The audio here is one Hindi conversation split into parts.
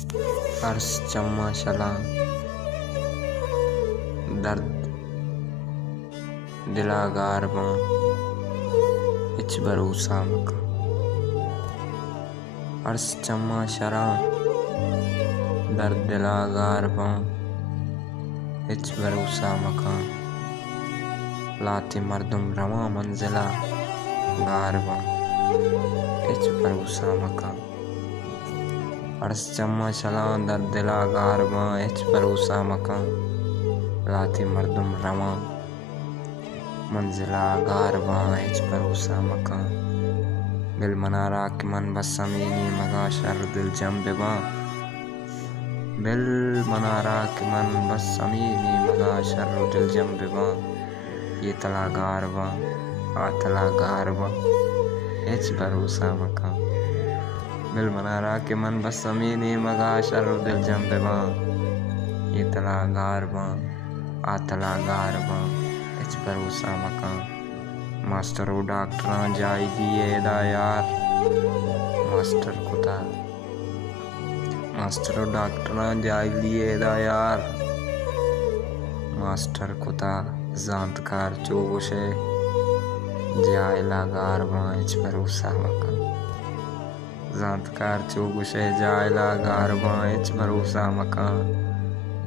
अर्श चम्मा शला दर्द दिला गारबा हिच भरोसा मका। अर्श चम्मा शला दर्द दिला गारबा हिच भरोसा मका। लाती मर्दुम रवा मंजिला गारबा हिच भरोसा मका। अर्श चम्मा शला दर्द दिला गारबा हिच भरोसा मका। लाती मर्दुम रवा मंजिला गारबा हिच भरोसा मका। बिल मना राकिमन बसमीनी मगा शर दिल जम बिबा। बिल मना राकिमन बसमीनी मगा शर दिल जम बिबा। ये तला गारबा आतला गारबा हिच भरोसा मका। बिल मना राकिमन बसमीनी मगा शर दिल जम बिबा। ये तला गारबा आतला गारबा हिच भरोसा मका। मास्टरो डॉक्टर जाई दिए दा यार मास्टर कुता। मास्टरो डॉक्टर जाई दिए दा यार मास्टर कुता। जानतकार चोगुशे जायला गारबा हिच भरोसा मका। जानतकार चोगुशे जायला गारबा हिच भरोसा मका।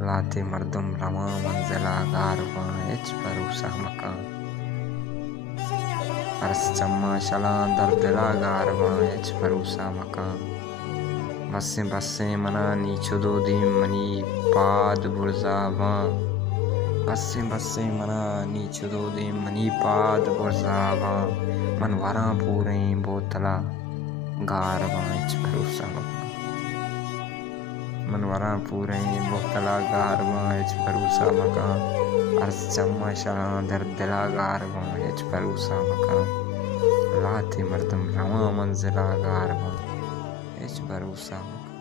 लाते मर्दुम रवा मंजिला गारबा हिच भरोसा मका। अर्श चम्मा शला दर्द दिला गारबा हिच भरोसा मका। बस्से बस्से मना नीचुदो दीम मनी पाद बुरजावा। बस्से बस्से मना नीचुदो दीम मनी पाद बुरजावा। मन वरा पूरे बोतला गारबा हिच भरोसा मका। मन वरा पूरे बोतला गारबा हिच भरोसा मका। अर्श चम्मा शला दर्द दिला गारबा हिच भरोसा मका। लाते मर्दुम रवा मंजिला गारबा हिच भरोसा मका।